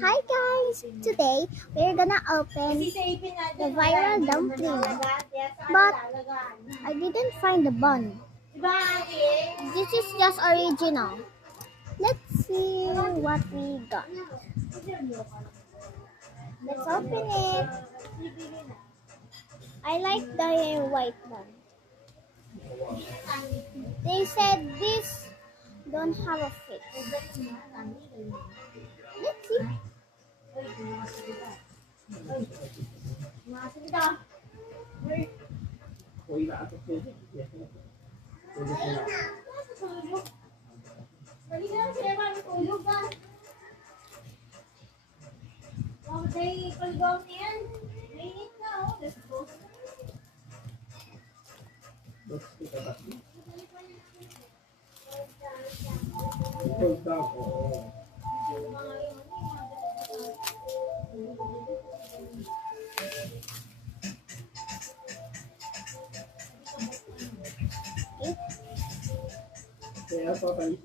Hi guys! Today, we're gonna open the viral dumpling. But, I didn't find the bun. This is just original. Let's see what we got. Let's open it. I like the white one. They said this don't have a face. Let's see.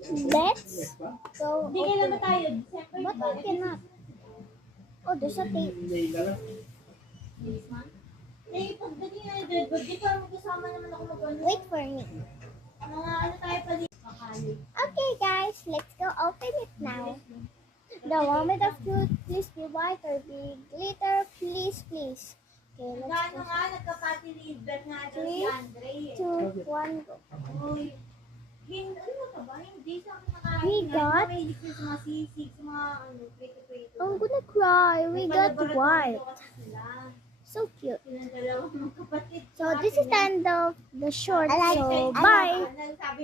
Let's go. But I cannot. Oh, there's a tape. Wait for me. Okay, guys, let's go open it now. The moment of truth, please be white or be glitter, please, please. Okay, let's go. 3, 2, 1, go. We got. I'm gonna cry. We got white. So cute. So this is the end of the short. So bye.